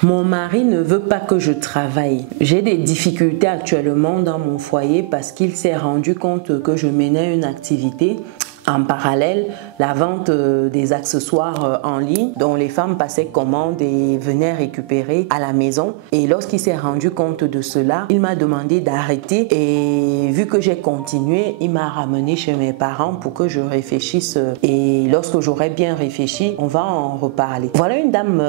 Mon mari ne veut pas que je travaille. J'ai des difficultés actuellement dans mon foyer parce qu'il s'est rendu compte que je menais une activité. En parallèle, la vente des accessoires en ligne dont les femmes passaient commande et venaient récupérer à la maison. Et lorsqu'il s'est rendu compte de cela, il m'a demandé d'arrêter. Et vu que j'ai continué, il m'a ramené chez mes parents pour que je réfléchisse. Et lorsque j'aurai bien réfléchi, on va en reparler. Voilà une dame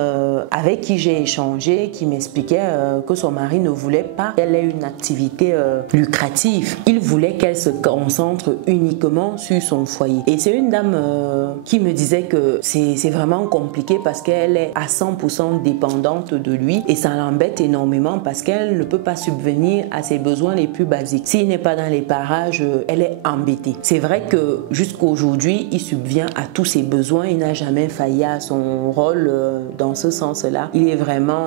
avec qui j'ai échangé qui m'expliquait que son mari ne voulait pas qu'elle ait une activité lucrative. Il voulait qu'elle se concentre uniquement sur son foyer. Et c'est une dame qui me disait que c'est vraiment compliqué parce qu'elle est à 100% dépendante de lui et ça l'embête énormément parce qu'elle ne peut pas subvenir à ses besoins les plus basiques. S'il n'est pas dans les parages, elle est embêtée. C'est vrai que jusqu'à aujourd'hui, il subvient à tous ses besoins. Il n'a jamais failli à son rôle dans ce sens-là. Il est vraiment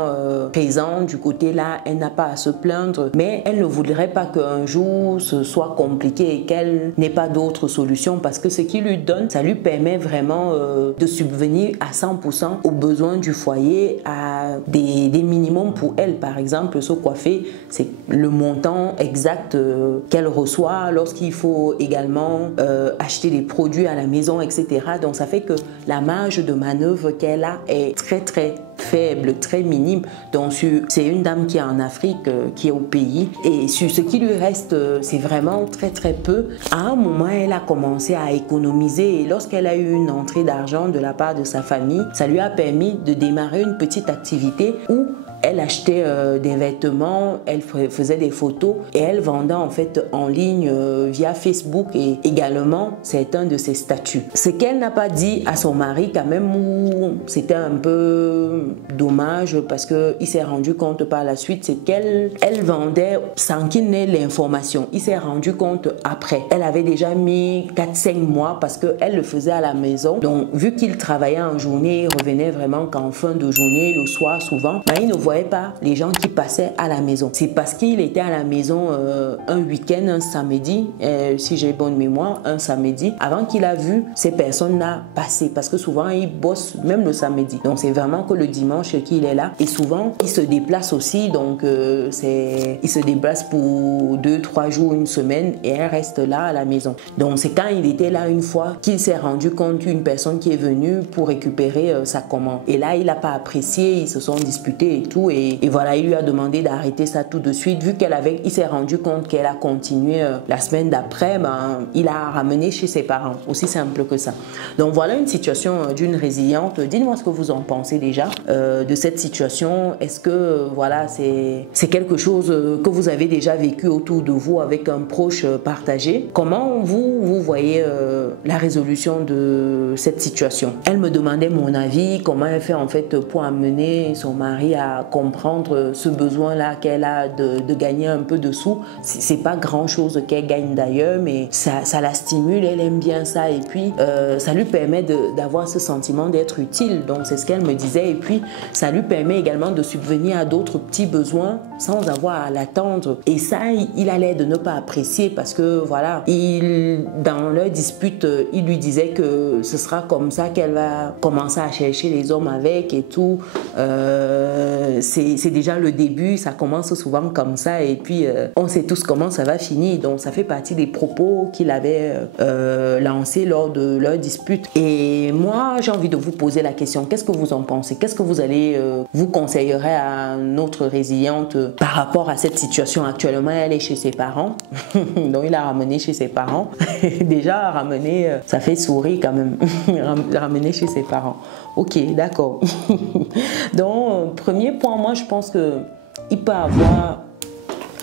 présent du côté-là. Elle n'a pas à se plaindre, mais elle ne voudrait pas qu'un jour ce soit compliqué et qu'elle n'ait pas d'autre solution parce que ce qu'il lui donne, ça lui permet vraiment de subvenir à 100% aux besoins du foyer, à des minimums pour elle. Par exemple, se coiffer, c'est le montant exact qu'elle reçoit lorsqu'il faut également acheter des produits à la maison, etc. Donc ça fait que la marge de manœuvre qu'elle a est très faible, très minime. Donc c'est une dame qui est en Afrique, qui est au pays, et sur ce qui lui reste, c'est vraiment très peu. À un moment, elle a commencé à économiser et lorsqu'elle a eu une entrée d'argent de la part de sa famille, ça lui a permis de démarrer une petite activité où elle achetait des vêtements, elle faisait des photos et elle vendait en fait en ligne via Facebook et également c'est un de ses statuts. Ce qu'elle n'a pas dit à son mari quand même, c'était un peu dommage parce qu'il s'est rendu compte par la suite, c'est qu'elle vendait sans qu'il n'ait l'information. Il s'est rendu compte après. Elle avait déjà mis 4-5 mois parce qu'elle le faisait à la maison. Donc vu qu'il travaillait en journée, il revenait vraiment qu'en fin de journée, le soir souvent, il ne voyait pas les gens qui passaient à la maison. C'est parce qu'il était à la maison un week-end, un samedi, si j'ai bonne mémoire, un samedi, avant qu'il a vu ces personnes-là passer. Parce que souvent, il bosse même le samedi. Donc, c'est vraiment que le dimanche qu'il est là. Et souvent, il se déplace aussi. Donc, il se déplace pour 2-3 jours, une semaine et elle reste là à la maison. Donc, c'est quand il était là une fois qu'il s'est rendu compte d'une personne qui est venue pour récupérer sa commande. Et là, il n'a pas apprécié, ils se sont disputés et tout. Et voilà, il lui a demandé d'arrêter ça tout de suite. Vu il s'est rendu compte qu'elle a continué la semaine d'après, il a ramené chez ses parents. Aussi simple que ça. Donc voilà une situation d'une résiliente. Dites-moi ce que vous en pensez déjà de cette situation. Est-ce que voilà, c'est quelque chose que vous avez déjà vécu autour de vous avec un proche partagé? Comment vous voyez la résolution de cette situation? Elle me demandait mon avis, comment elle fait en fait pour amener son mari à comprendre ce besoin-là qu'elle a de gagner un peu de sous. C'est pas grand-chose qu'elle gagne d'ailleurs, mais ça la stimule, elle aime bien ça et puis ça lui permet d'avoir ce sentiment d'être utile. Donc c'est ce qu'elle me disait et puis ça lui permet également de subvenir à d'autres petits besoins sans avoir à l'attendre. Et ça, il a l'air de ne pas apprécier parce que voilà, dans leur dispute, il lui disait que ce sera comme ça qu'elle va commencer à chercher les hommes avec et tout. C'est déjà le début, ça commence souvent comme ça et puis on sait tous comment ça va finir. Donc ça fait partie des propos qu'il avait lancés lors de leur dispute. Et moi, j'ai envie de vous poser la question, qu'est-ce que vous en pensez? Qu'est-ce que vous conseillerez à notre résiliente par rapport à cette situation? Actuellement, elle est chez ses parents. Donc il a ramené chez ses parents. Déjà, ramener, ça fait sourire quand même. Ramener chez ses parents. Ok, d'accord. Donc, premier point, moi, je pense qu'il peut avec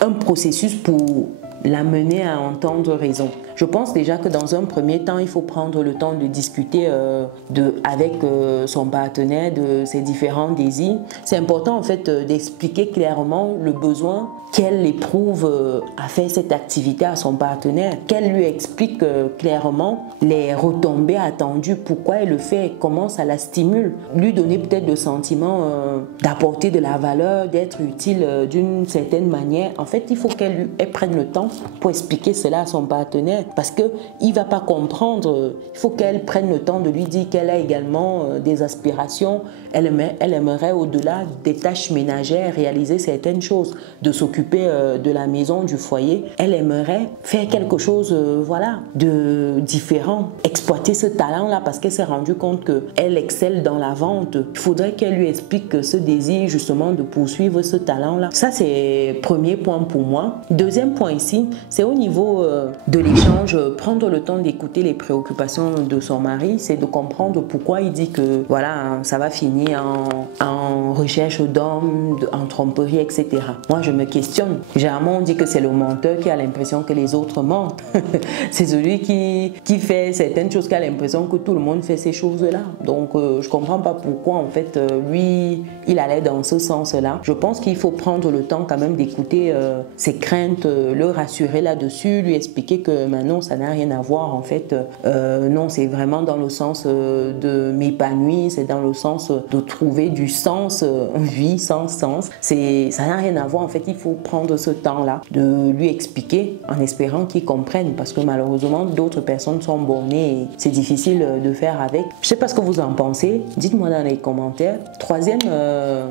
un processus pour l'amener à entendre raison. Je pense déjà que dans un premier temps, il faut prendre le temps de discuter avec son partenaire de ses différents désirs. C'est important en fait d'expliquer clairement le besoin qu'elle éprouve à faire cette activité à son partenaire, qu'elle lui explique clairement les retombées attendues, pourquoi elle le fait, comment ça la stimule, lui donner peut-être le sentiment d'apporter de la valeur, d'être utile d'une certaine manière. En fait, il faut qu'elle prenne le temps pour expliquer cela à son partenaire arrête. Parce qu'il ne va pas comprendre. Il faut qu'elle prenne le temps de lui dire qu'elle a également des aspirations. Elle aimerait, au-delà des tâches ménagères, réaliser certaines choses, de s'occuper de la maison, du foyer. Elle aimerait faire quelque chose voilà, de différent, exploiter ce talent-là parce qu'elle s'est rendue compte qu'elle excelle dans la vente. Il faudrait qu'elle lui explique ce désir justement de poursuivre ce talent-là. Ça, c'est le premier point pour moi. Deuxième point ici, c'est au niveau de l'échange, prendre le temps d'écouter les préoccupations de son mari, c'est de comprendre pourquoi il dit que voilà, ça va finir en recherche d'hommes, en tromperie, etc. Moi, je me questionne. Généralement, on dit que c'est le menteur qui a l'impression que les autres mentent. C'est celui qui fait certaines choses qui a l'impression que tout le monde fait ces choses-là. Donc, je ne comprends pas pourquoi, en fait, lui, il allait dans ce sens-là. Je pense qu'il faut prendre le temps quand même d'écouter ses craintes, le rassurer là-dessus, lui expliquer que non, ça n'a rien à voir, en fait. Non, c'est vraiment dans le sens de m'épanouir, c'est dans le sens de trouver du sens, vie sans sens. Ça n'a rien à voir, en fait, il faut prendre ce temps-là de lui expliquer en espérant qu'il comprenne parce que malheureusement, d'autres personnes sont bornées et c'est difficile de faire avec. Je ne sais pas ce que vous en pensez, dites-moi dans les commentaires. Troisième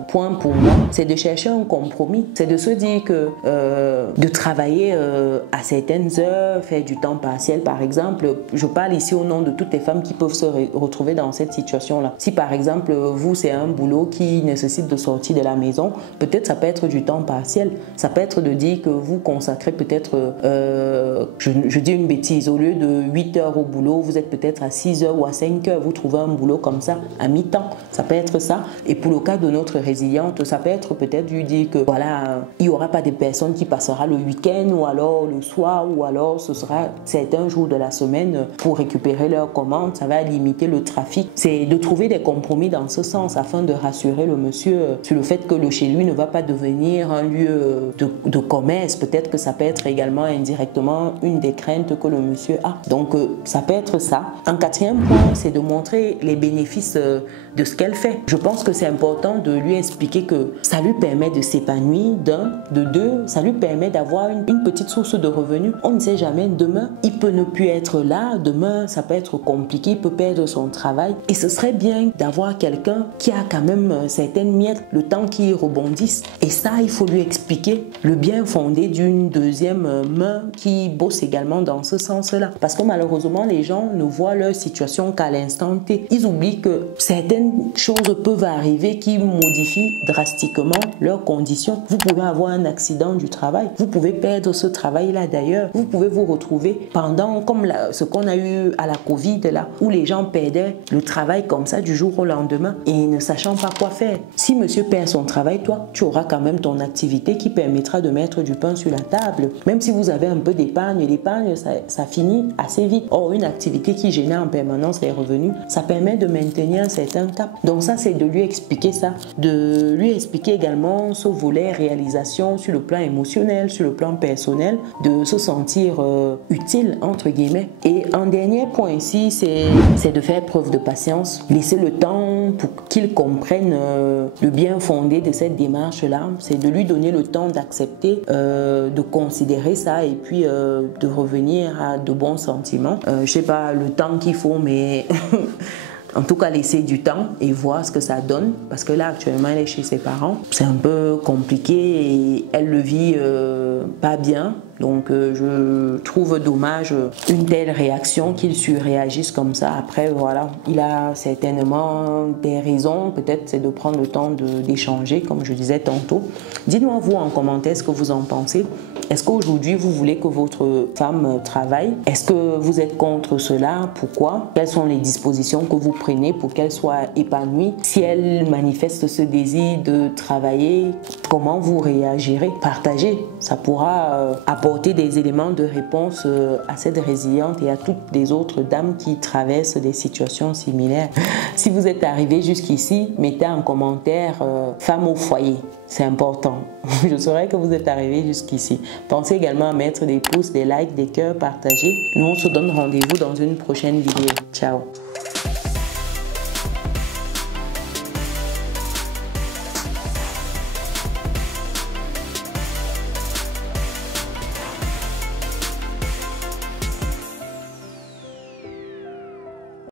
point pour moi, c'est de chercher un compromis. C'est de se dire que de travailler à certaines heures, faire du temps partiel par exemple. Je parle ici au nom de toutes les femmes qui peuvent se retrouver dans cette situation-là. Si par exemple, vous, c'est un boulot qui nécessite de sortir de la maison, peut-être ça peut être du temps partiel. Ça peut être de dire que vous consacrez peut-être, je dis une bêtise, au lieu de 8 heures au boulot, vous êtes peut-être à 6 heures ou à 5 heures. Vous trouvez un boulot comme ça, à mi-temps. Ça peut être ça. Et pour le cas de notre résiliente, ça peut être peut-être lui dire que voilà, il n'y aura pas de personnes qui passera le week-end ou alors le soir ou alors ce sera certains jours de la semaine pour récupérer leurs commandes. Ça va limiter le trafic. C'est de trouver des compromis dans ce sens afin de rassurer le monsieur sur le fait que le chez lui ne va pas devenir un lieu de commerce. Peut-être que ça peut être également indirectement une des craintes que le monsieur a. Donc ça peut être ça. Un quatrième point, c'est de montrer les bénéfices de ce qu'elle fait. Je pense que c'est important de lui expliquer que ça lui permet de s'épanouir, d'un, de deux, ça lui permet d'avoir une petite source de revenus. On ne sait jamais, demain, il peut ne plus être là, demain, ça peut être compliqué, il peut perdre son travail. Et ce serait bien d'avoir quelqu'un qui a quand même certaines miettes, le temps qu'il rebondisse. Et ça, il faut lui expliquer le bien fondé d'une deuxième main qui bosse également dans ce sens-là. Parce que malheureusement, les gens ne voient leur situation qu'à l'instant T. Ils oublient que certaines choses peuvent arriver qui modifient drastiquement leurs conditions. Vous pouvez avoir un accident du travail, vous pouvez perdre ce travail-là d'ailleurs, vous pouvez vous retrouver pendant, comme ce qu'on a eu à la Covid là, où les gens perdaient le travail comme ça du jour au lendemain et ne sachant pas quoi faire. Si monsieur perd son travail, toi, tu auras quand même ton activité qui permettra de mettre du pain sur la table. Même si vous avez un peu d'épargne, l'épargne, ça finit assez vite. Or, une activité qui génère en permanence les revenus, ça permet de maintenir un certain cap. Donc ça, c'est de lui expliquer ça, de lui expliquer également ce volet réalisation sur le plan émotionnel, sur le plan personnel, de se sentir utile, entre guillemets. Et un dernier point ici, c'est de faire preuve de patience, laisser le temps pour qu'il comprenne le bien fondé de cette démarche-là. C'est de lui donner le temps d'accepter, de considérer ça et puis de revenir à de bons sentiments. Je sais pas le temps qu'il faut, mais en tout cas laisser du temps et voir ce que ça donne, parce que là actuellement elle est chez ses parents, c'est un peu compliqué et elle le vit pas bien. Donc je trouve dommage une telle réaction, qu'il surréagisse comme ça. Après voilà, il a certainement des raisons, peut-être c'est de prendre le temps d'échanger comme je disais tantôt. Dites-moi vous en commentaire ce que vous en pensez. Est-ce qu'aujourd'hui vous voulez que votre femme travaille? Est-ce que vous êtes contre cela? Pourquoi? Quelles sont les dispositions que vous prenez pour qu'elle soit épanouie? Si elle manifeste ce désir de travailler, comment vous réagirez? Partagez, ça pourra apporter des éléments de réponse à cette résiliente et à toutes les autres dames qui traversent des situations similaires. Si vous êtes arrivé jusqu'ici, mettez en commentaire femme au foyer, c'est important. Je saurais que vous êtes arrivé jusqu'ici. Pensez également à mettre des pouces, des likes, des cœurs, partager. Nous on se donne rendez-vous dans une prochaine vidéo. Ciao.